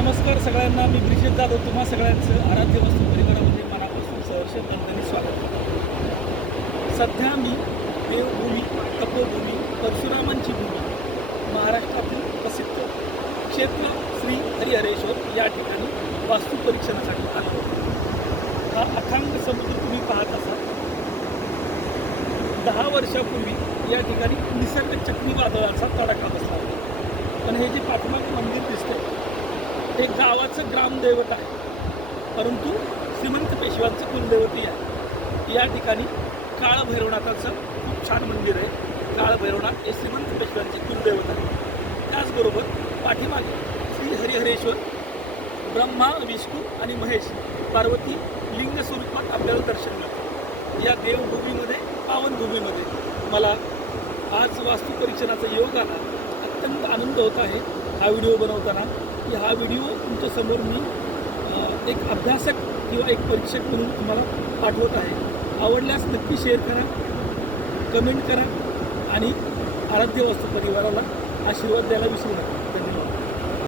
नमस्कार सगळ्यांना मी ब्रिजेश जाधव तुम्हा सगळ्यांचं आराध्य वस्तू परिवारामध्ये मनापासून सहर्ष नंदनी स्वागत सध्या मी देवभूमी तपोभूमी परशुरामांची भूमी महाराष्ट्रातील प्रसिद्ध क्षेत्र श्री हरिहरेश्वर या ठिकाणी वास्तू परीक्षणासाठी आलो. हा अथांग समुद्र तुम्ही पाहत असाल. दहा वर्षापूर्वी या ठिकाणी निसर्ग चक्रीवादळाचा तडाखा बसला होता. पण हे जे पाठमाग मंदिर दिसतं हे गावाचं ग्रामदैवत आहे. परंतु श्रीमंत पेशव्यांचं कुलदैवतही आहे. या ठिकाणी काळभैरवनाथाचं खूप छान मंदिर आहे. काळभैरवनाथ हे श्रीमंत पेशव्यांचे कुलदैवत आहे. त्याचबरोबर पाठीमागे श्री हरिहरेश्वर ब्रह्मा विष्णू आणि महेश पार्वती लिंग स्वरूपात आपल्याला दर्शन मिळतं. या देवभूमीमध्ये पावनभूमीमध्ये मला आज वास्तू योग आला. अत्यंत आनंद होत आहे हा व्हिडिओ बनवताना. की हा व्हिडिओ तुमच्यासमोर मी एक अभ्यासक किंवा एक परीक्षक म्हणून तुम्हाला पाठवत आहे. आवडल्यास नक्की शेअर करा कमेंट करा आणि आराध्य वास्तू परिवाराला आशीर्वाद द्यायला विसरू नका.